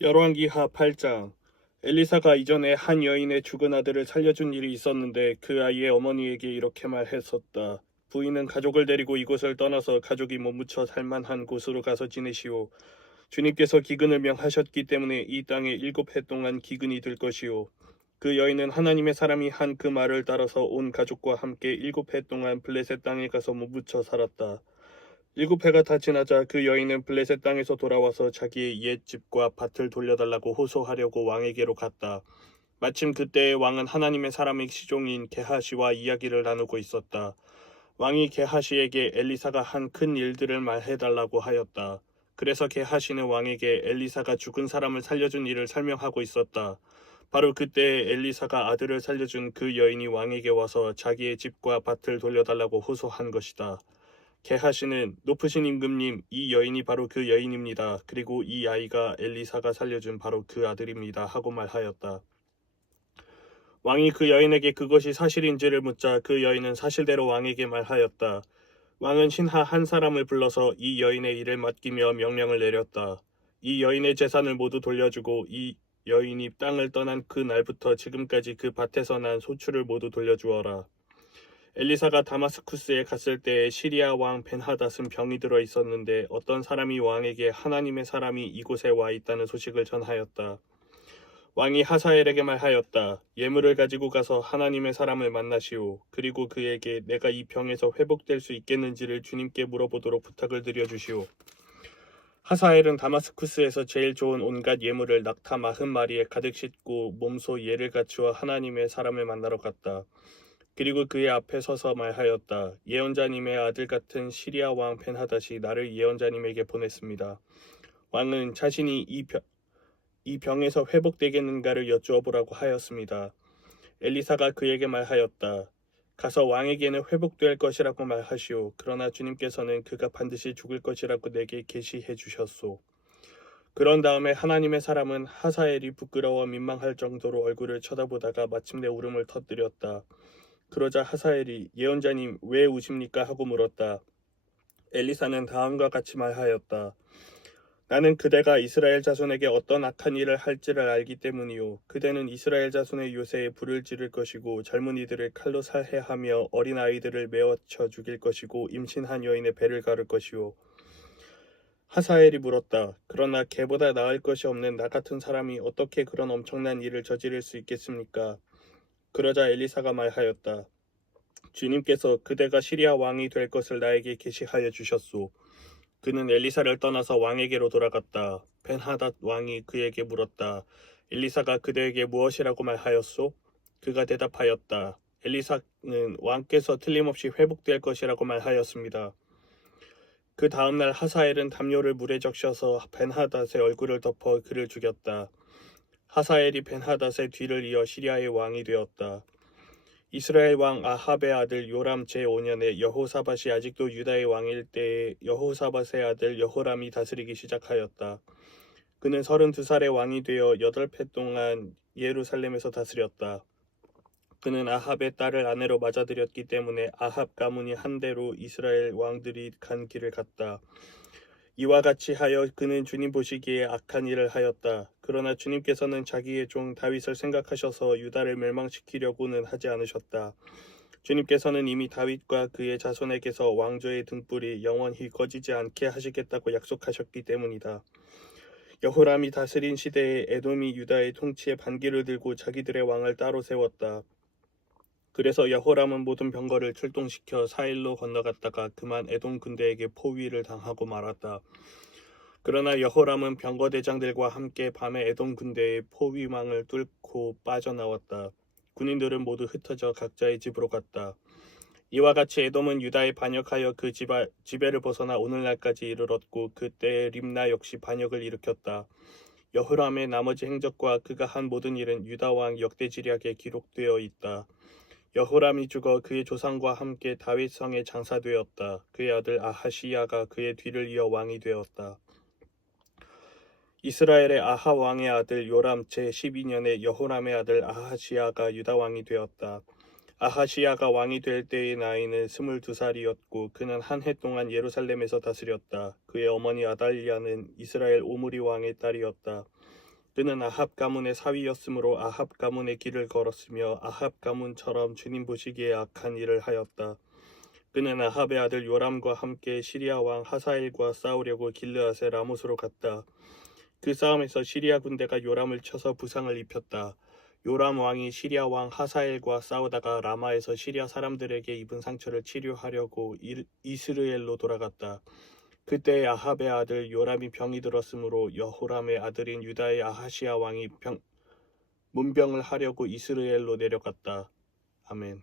열왕기하 8장 엘리사가 이전에 한 여인의 죽은 아들을 살려준 일이 있었는데 그 아이의 어머니에게 이렇게 말했었다. 부인은 가족을 데리고 이곳을 떠나서 가족이 못 묻혀 살만한 곳으로 가서 지내시오. 주님께서 기근을 명하셨기 때문에 이 땅에 일곱 해 동안 기근이 될 것이오. 그 여인은 하나님의 사람이 한 그 말을 따라서 온 가족과 함께 일곱 해 동안 블레셋 땅에 가서 못 묻혀 살았다. 일곱 해가 다 지나자 그 여인은 블레셋 땅에서 돌아와서 자기의 옛 집과 밭을 돌려달라고 호소하려고 왕에게로 갔다. 마침 그때에 왕은 하나님의 사람의 시종인 게하시와 이야기를 나누고 있었다. 왕이 게하시에게 엘리사가 한 큰 일들을 말해달라고 하였다. 그래서 게하시는 왕에게 엘리사가 죽은 사람을 살려준 일을 설명하고 있었다. 바로 그때 엘리사가 아들을 살려준 그 여인이 왕에게 와서 자기의 집과 밭을 돌려달라고 호소한 것이다. 게하시는 높으신 임금님, 이 여인이 바로 그 여인입니다. 그리고 이 아이가 엘리사가 살려준 바로 그 아들입니다. 하고 말하였다. 왕이 그 여인에게 그것이 사실인지를 묻자 그 여인은 사실대로 왕에게 말하였다. 왕은 신하 한 사람을 불러서 이 여인의 일을 맡기며 명령을 내렸다. 이 여인의 재산을 모두 돌려주고 이 여인이 땅을 떠난 그 날부터 지금까지 그 밭에서 난 소출을 모두 돌려주어라. 엘리사가 다마스쿠스에 갔을 때 시리아 왕 벤하닷은 병이 들어 있었는데 어떤 사람이 왕에게 하나님의 사람이 이곳에 와 있다는 소식을 전하였다. 왕이 하사엘에게 말하였다. 예물을 가지고 가서 하나님의 사람을 만나시오. 그리고 그에게 내가 이 병에서 회복될 수 있겠는지를 주님께 물어보도록 부탁을 드려주시오. 하사엘은 다마스쿠스에서 제일 좋은 온갖 예물을 낙타 마흔 마리에 가득 싣고 몸소 예를 갖추어 하나님의 사람을 만나러 갔다. 그리고 그의 앞에 서서 말하였다. 예언자님의 아들 같은 시리아 왕 벤하닷이 나를 예언자님에게 보냈습니다. 왕은 자신이 이, 병, 이 병에서 회복되겠는가를 여쭈어 보라고 하였습니다. 엘리사가 그에게 말하였다. 가서 왕에게는 회복될 것이라고 말하시오. 그러나 주님께서는 그가 반드시 죽을 것이라고 내게 계시해 주셨소. 그런 다음에 하나님의 사람은 하사엘이 부끄러워 민망할 정도로 얼굴을 쳐다보다가 마침내 울음을 터뜨렸다. 그러자 하사엘이 예언자님 왜 우십니까 하고 물었다. 엘리사는 다음과 같이 말하였다. 나는 그대가 이스라엘 자손에게 어떤 악한 일을 할지를 알기 때문이요. 그대는 이스라엘 자손의 요새에 불을 지를 것이고 젊은이들을 칼로 살해하며 어린 아이들을 메어쳐 죽일 것이고 임신한 여인의 배를 가를 것이요. 하사엘이 물었다. 그러나 개보다 나을 것이 없는 나 같은 사람이 어떻게 그런 엄청난 일을 저지를 수 있겠습니까? 그러자 엘리사가 말하였다. 주님께서 그대가 시리아 왕이 될 것을 나에게 계시하여 주셨소. 그는 엘리사를 떠나서 왕에게로 돌아갔다. 벤하닷 왕이 그에게 물었다. 엘리사가 그대에게 무엇이라고 말하였소? 그가 대답하였다. 엘리사는 왕께서 틀림없이 회복될 것이라고 말하였습니다. 그 다음날 하사엘은 담요를 물에 적셔서 벤하닷의 얼굴을 덮어 그를 죽였다. 하사엘이 벤하닷의 뒤를 이어 시리아의 왕이 되었다. 이스라엘 왕 아합의 아들 요람 제5년에 여호사밧이 아직도 유다의 왕일 때에 여호사밧의 아들 여호람이 다스리기 시작하였다. 그는 32살의 왕이 되어 8해 동안 예루살렘에서 다스렸다. 그는 아합의 딸을 아내로 맞아들였기 때문에 아합 가문이 한대로 이스라엘 왕들이 간 길을 갔다. 이와 같이 하여 그는 주님 보시기에 악한 일을 하였다. 그러나 주님께서는 자기의 종 다윗을 생각하셔서 유다를 멸망시키려고는 하지 않으셨다. 주님께서는 이미 다윗과 그의 자손에게서 왕조의 등불이 영원히 꺼지지 않게 하시겠다고 약속하셨기 때문이다. 여호람이 다스린 시대에 에돔이 유다의 통치에 반기를 들고 자기들의 왕을 따로 세웠다. 그래서 여호람은 모든 병거를 출동시켜 사일로 건너갔다가 그만 에돔 군대에게 포위를 당하고 말았다. 그러나 여호람은 병거 대장들과 함께 밤에 에돔 군대의 포위망을 뚫고 빠져나왔다. 군인들은 모두 흩어져 각자의 집으로 갔다. 이와 같이 에돔은 유다에 반역하여 그 지바, 지배를 벗어나 오늘날까지 이르렀고 그때 림나 역시 반역을 일으켰다. 여호람의 나머지 행적과 그가 한 모든 일은 유다 왕 역대지략에 기록되어 있다. 여호람이 죽어 그의 조상과 함께 다윗 성에 장사되었다. 그의 아들 아하시야가 그의 뒤를 이어 왕이 되었다. 이스라엘의 아하 왕의 아들 요람 제 12년에 여호람의 아들 아하시야가 유다 왕이 되었다. 아하시야가 왕이 될 때의 나이는 22살이었고 그는 한 해 동안 예루살렘에서 다스렸다. 그의 어머니 아달리아는 이스라엘 오므리 왕의 딸이었다. 그는 아합 가문의 사위였으므로 아합 가문의 길을 걸었으며 아합 가문처럼 주님 보시기에 악한 일을 하였다. 그는 아합의 아들 요람과 함께 시리아 왕 하사엘과 싸우려고 길르앗의 라못으로 갔다. 그 싸움에서 시리아 군대가 요람을 쳐서 부상을 입혔다. 요람 왕이 시리아 왕 하사엘과 싸우다가 라마에서 시리아 사람들에게 입은 상처를 치료하려고 이- 이스르엘로 돌아갔다. 그때 아합의 아들 요람이 병이 들었으므로 여호람의 아들인 유다의 아하시아 왕이 병, 문병을 하려고 이스라엘로 내려갔다. 아멘.